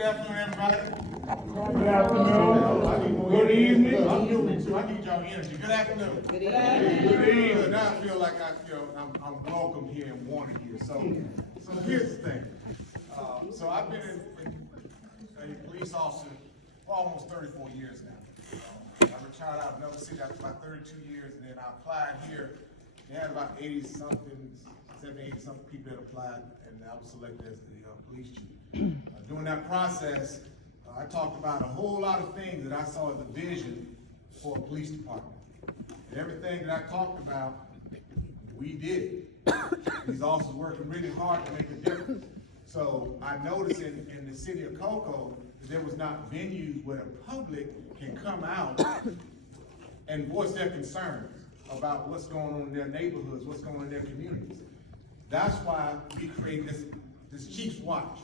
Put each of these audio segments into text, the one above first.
Good afternoon, everybody. Good afternoon. Good evening. I'm new too. I need y'all energy. Good afternoon. Good evening. Good. Now I feel like I'm welcome here and wanted here. So here's the thing. So I've been a police officer for almost 34 years now. I retired out of another city after about 32 years, and then I applied here. They had about 80-something, 70, 80-something people that applied, and I was selected as the police chief. During that process, I talked about a whole lot of things that I saw as a vision for a police department. And everything that I talked about, we did. These officers working really hard to make a difference. So I noticed in the city of Cocoa that there was not venues where the public can come out and voice their concerns about what's going on in their neighborhoods, what's going on in their communities. That's why we created this Chief's Watch,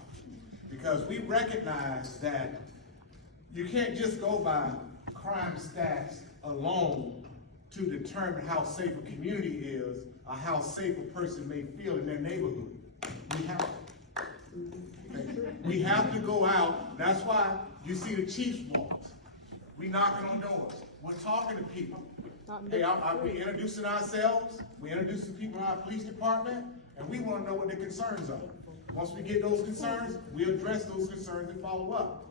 because we recognize that you can't just go by crime stats alone to determine how safe a community is or how safe a person may feel in their neighborhood. We have to go out. That's why you see the Chief's Walks. We knocking on doors. We're talking to people. Hey, we introducing ourselves. We introducing people in our police department, and we want to know what their concerns are. Once we get those concerns, we address those concerns and follow up.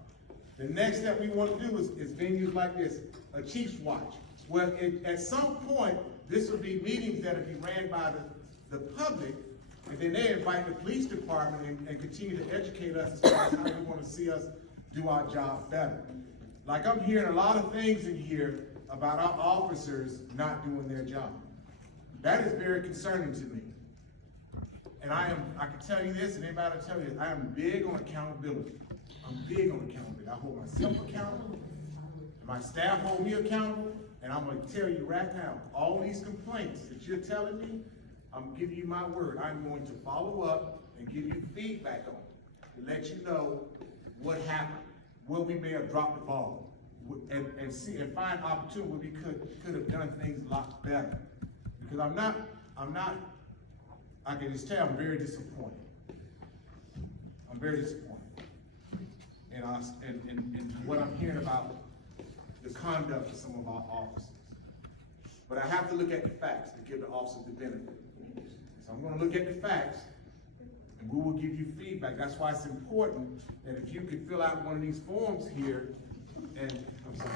The next step we want to do is venues like this, a Chief's Watch, where at some point, this will be meetings that will be ran by the public, and then they invite the police department and continue to educate us as far as how they want to see us do our job better. Like I'm hearing a lot of things in here about our officers not doing their job. That is very concerning to me. And I can tell you this, and anybody will tell you this, I am big on accountability. I'm big on accountability. I hold myself accountable, and my staff hold me accountable, and I'm gonna tell you right now, all these complaints that you're telling me, I'm giving you my word. I'm going to follow up and give you feedback on it, to let you know what happened, where we may have dropped the ball, and see and find opportunity where we could have done things a lot better. Because I'm not, I can just tell I'm very disappointed. I'm very disappointed. And what I'm hearing about the conduct of some of our officers. But I have to look at the facts to give the officers the benefit. So I'm gonna look at the facts, and we will give you feedback. That's why it's important that if you could fill out one of these forms here, and, I'm sorry,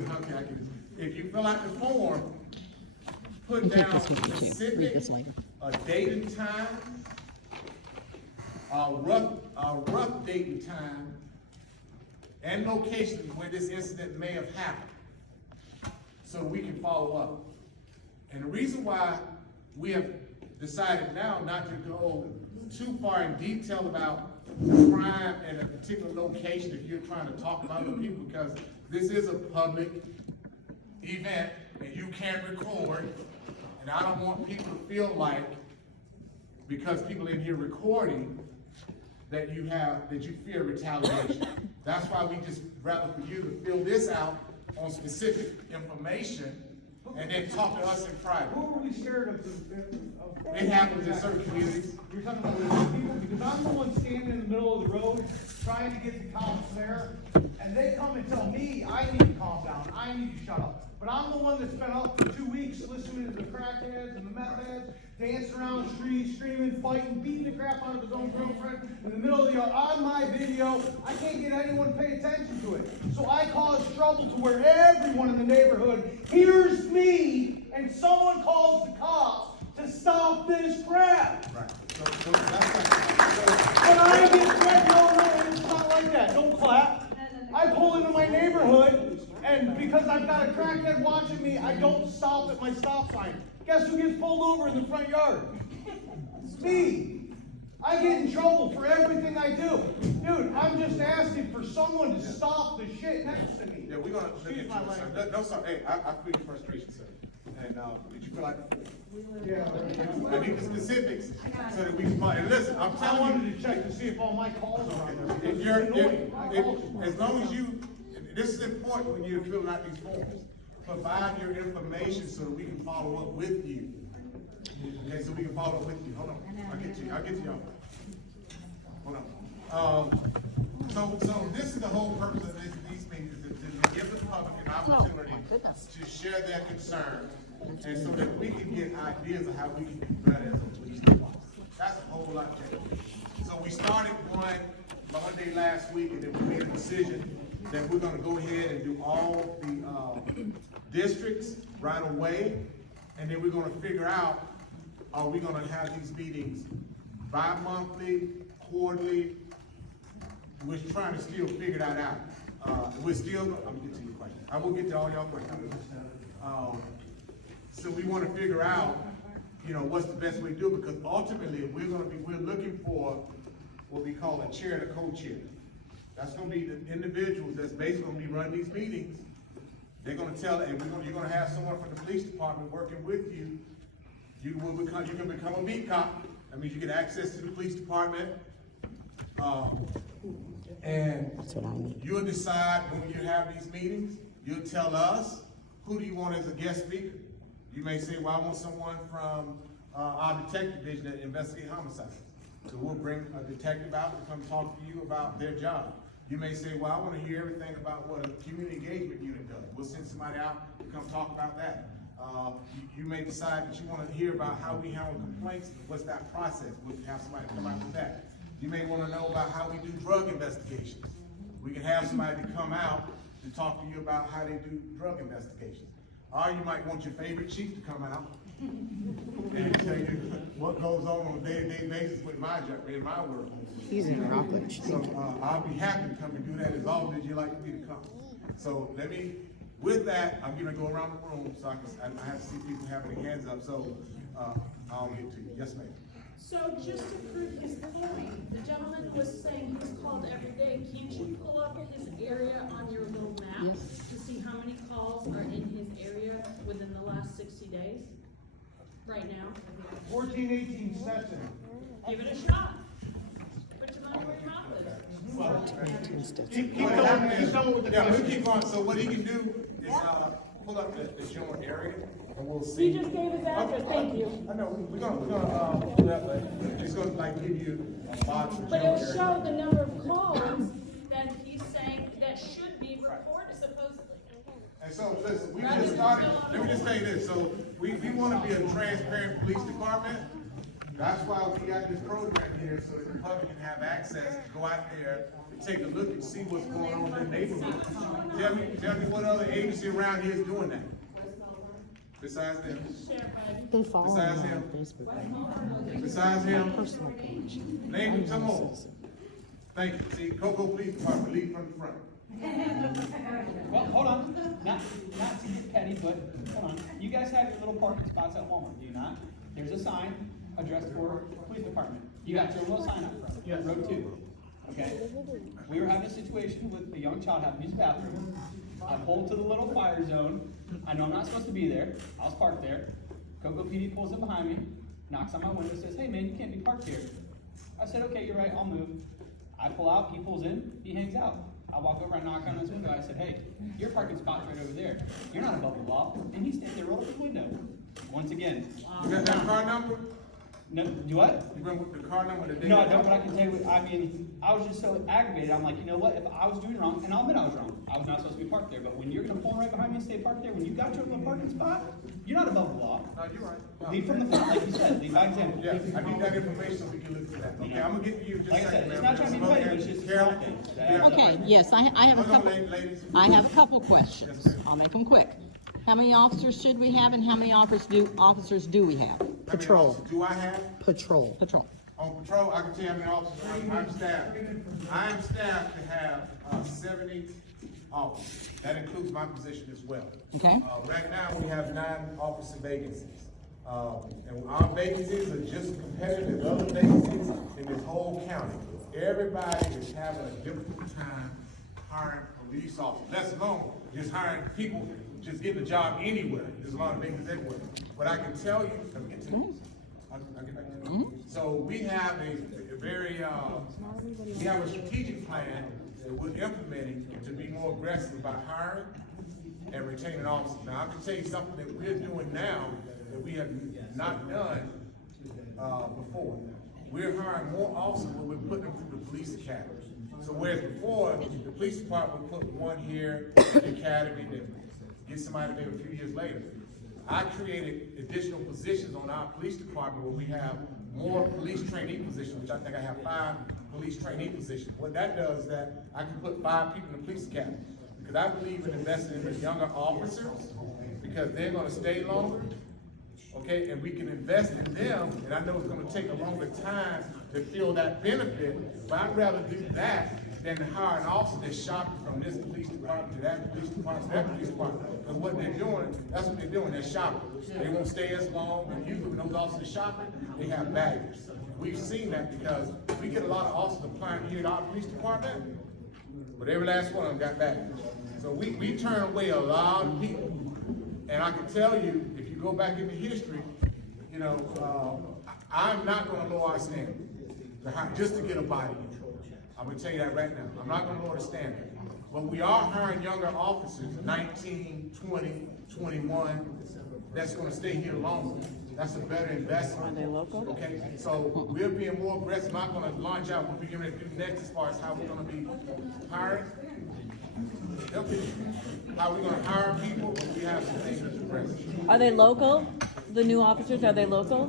okay, I can, if you fill out the form, put down specific, a date and time, a rough date and time, and location where this incident may have happened, so we can follow up. And the reason why we have decided now not to go too far in detail about the crime at a particular location if you're trying to talk about other people, because this is a public event and you can't record, and I don't want people to feel like, because people in here recording, that you fear retaliation. That's why we just rather for you to fill this out on specific information and then talk to us in private. Who are we scared of? It happens in certain communities. You're talking about those people, because I'm the one standing in the middle of the road trying to get the cops there, and they come and tell me I need to calm down, I need to shut up. But I'm the one that's been up for 2 weeks listening to the crackheads and the meth heads, dancing around the streets, screaming, fighting, beating the crap out of his own girlfriend in the middle of the yard. On my video, I can't get anyone to pay attention to it. So I cause trouble to where everyone in the neighborhood hears me, and someone calls the cops to stop this crap. Right. When I get threatened, no, it's not like that. Don't clap. I pull into my neighborhood, and because I've got a crackhead watching me, I don't stop at my stop sign. Guess who gets pulled over in the front yard? It's me. I get in trouble for everything I do. Dude, I'm just asking for someone to stop the shit next to me. Yeah, we're gonna look Excuse at my you, language. sir. No, sir, hey, I feel your frustration, sir. And, did you feel like, Yeah. I need the specifics so that we can find, and listen, I'm I telling wanted you, to check to see if all my calls are on there. if you're, It's annoying. My calls are as long as you, this is important when you're filling out these forms. Provide your information so that we can follow up with you. Okay, so we can follow up with you. Hold on, I'll get to y'all. Hold on. So this is the whole purpose of these meetings, is to give the public an opportunity to share their concerns, and so that we can get ideas of how we can do better as a police department. That's a whole lot different. So we started one Monday last week, and then we made a decision that we're gonna go ahead and do all the, districts right away, and then we're gonna figure out, are we gonna have these meetings bi-monthly, quarterly? We're trying to still figure that out. We're still, I'm gonna get to your question. I will get to all y'all questions. So we wanna figure out, what's the best way to do it, because ultimately, we're looking for what we call a chair and a co-chair. That's gonna be the individuals that's basically gonna be running these meetings. They're gonna tell, and you're gonna have someone from the police department working with you. You can become a beat cop. That means you get access to the police department. And you'll decide when you have these meetings. You'll tell us, who do you want as a guest speaker? You may say, well, I want someone from our detective division that investigate homicides. So we'll bring a detective out to come talk to you about their job. You may say, well, I want to hear everything about what a community engagement unit does. We'll send somebody out to come talk about that. You may decide that you want to hear about how we handle complaints. What's that process? We'll have somebody come out with that. You may want to know about how we do drug investigations. We can have somebody to come out to talk to you about how they do drug investigations. Or you might want your favorite chief to come out and tell you what goes on a day-to-day basis with my job, in my work. He's in Rockledge. So I'll be happy to come and do that as often as you like me to come. So with that, I'm gonna go around the room so I have to see people having their hands up. So I'll get to you. Yes, ma'am. So just to prove his point, the gentleman was saying he's called every day. Can't you pull up his area on your little map to see how many calls are in his area within the last 60 days? Right now? 14, 18 sessions. Give it a shot. Put your money where your mouth is. Keep going with the Yeah, we'll question. keep on. So what he can do is pull up the shown area, and we'll see. He just gave his address, thank you. I know, we're gonna pull that, but it's gonna give you a box. of But shown it'll area. show the number of calls that he's saying that should be reported supposedly. And so, listen, we just started, let me just say this, so we wanna be a transparent police department. That's why we got this program here, so that the public can have access to go out there and take a look and see what's going on in the neighborhood. Tell me what other agency around here is doing that? Besides them? They follow Besides him him? on Facebook. Besides him? Personal page. Name some more. Thank you. See, Cocoa Police Department, lead from the front. Well, hold on, not to get petty, but hold on. You guys have your little parking spots at Walmart, do you not? There's a sign addressed for police department. You got your little sign up front, Yes. road 2. Okay? We were having a situation with a young child having to use the bathroom. I pulled to the little fire zone. I know I'm not supposed to be there. I was parked there. Cocoa PD pulls up behind me, knocks on my window, says, "Hey man, you can't be parked here." I said, "Okay, you're right, I'll move." I pull out, he pulls in, he hangs out. I walk over, I knock on his window, I said, "Hey, your parking spot's right over there. You're not above the law." And he stands there, rolled up his window. Once again, You got that car number? no, do what? You remember the car number that they? No, I don't, but I can tell you, I mean, I was just so aggravated, I'm like, you know what, if I was doing wrong, and I'll admit I was wrong, I was not supposed to be parked there, but when you're gonna pull right behind me and stay parked there, when you got your little parking spot, you're not above the law. No, you're right. No. Lead from the front, like you said, lead by example. Yeah, I need that information so we can look at that. Okay, I'm gonna get to you just a Like I said, second, it's ma'am. not trying to be petty, but it's just Carol? small things. Yeah. Okay, yes, I have a Hold on, couple, ladies. I have a couple questions. I'll make them quick. How many officers should we have and how many officers do we have? How many Patrol, officers do I have? patrol. Patrol. On patrol, I can tell you how many officers I'm staffed. I am staffed to have 70 officers. That includes my position as well. Okay. Right now, we have 9 officer vacancies. And our vacancies are just competitive with other vacancies in this whole county. Everybody is having a difficult time hiring police officers, let alone just hiring people, just getting a job anywhere. There's a lot of vacancies everywhere. But I can tell you, let me get to this. I'll get back to it. So we have a very, we have a strategic plan that we're implementing to be more aggressive about hiring and retaining officers. Now, I can tell you something that we're doing now that we have not done, before. We're hiring more officers when we're putting them through the police academy. So whereas before, the police department would put one here, in the academy, then get somebody maybe a few years later. I created additional positions on our police department where we have more police trainee positions, which I think I have 5 police trainee positions. What that does is that I can put 5 people in the police academy. Because I believe in investing in the younger officers, because they're gonna stay longer, okay? And we can invest in them, and I know it's gonna take a longer time to feel that benefit, but I'd rather do that than to hire an officer that's shopping from this police department to that police department to that police department. Because what they're doing, that's what they're doing, they're shopping. They won't stay as long, and usually when those officers are shopping, they have baggage. We've seen that because we get a lot of officers applying here at our police department, but every last one of them got baggage. So we turn away a lot of people. And I can tell you, if you go back into history, you know, I'm not gonna lower our standard just to get a body. I'm gonna tell you that right now. I'm not gonna lower the standard. But we are hiring younger officers, 19, 20, 21, that's gonna stay here longer. That's a better investment. Are they local? Okay, so we're being more aggressive. I'm not gonna launch out what we're getting ready to do next as far as how we're gonna be hiring. Okay. How we're gonna hire people, but we have some things to address. Are they local? The new officers, are they local?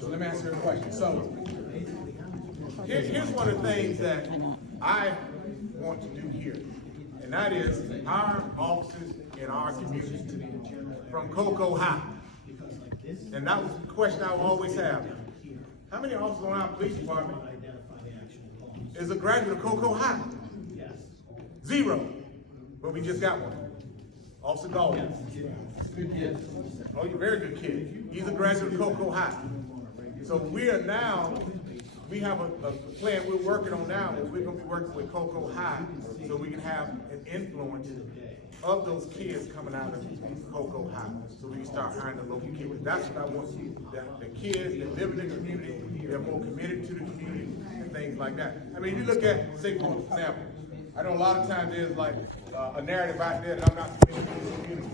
So let me ask you a question. So, here's one of the things that I want to do here, and that is hire officers in our community from Cocoa High. And that was the question I will always have. How many officers on our police department is a graduate of Cocoa High? 0. But we just got one. Officer Dalton. Good kid. Oh, you're a very good kid. He's a graduate of Cocoa High. So we have a plan we're working on now, is we're gonna be working with Cocoa High so we can have an influence of those kids coming out of Cocoa High. So we can start hiring the local kids. That's what I want to see. That the kids that live in the community, they're more committed to the community and things like that. I mean, you look at, say for example, I know a lot of times there's like a narrative out there that I'm not committed to the community.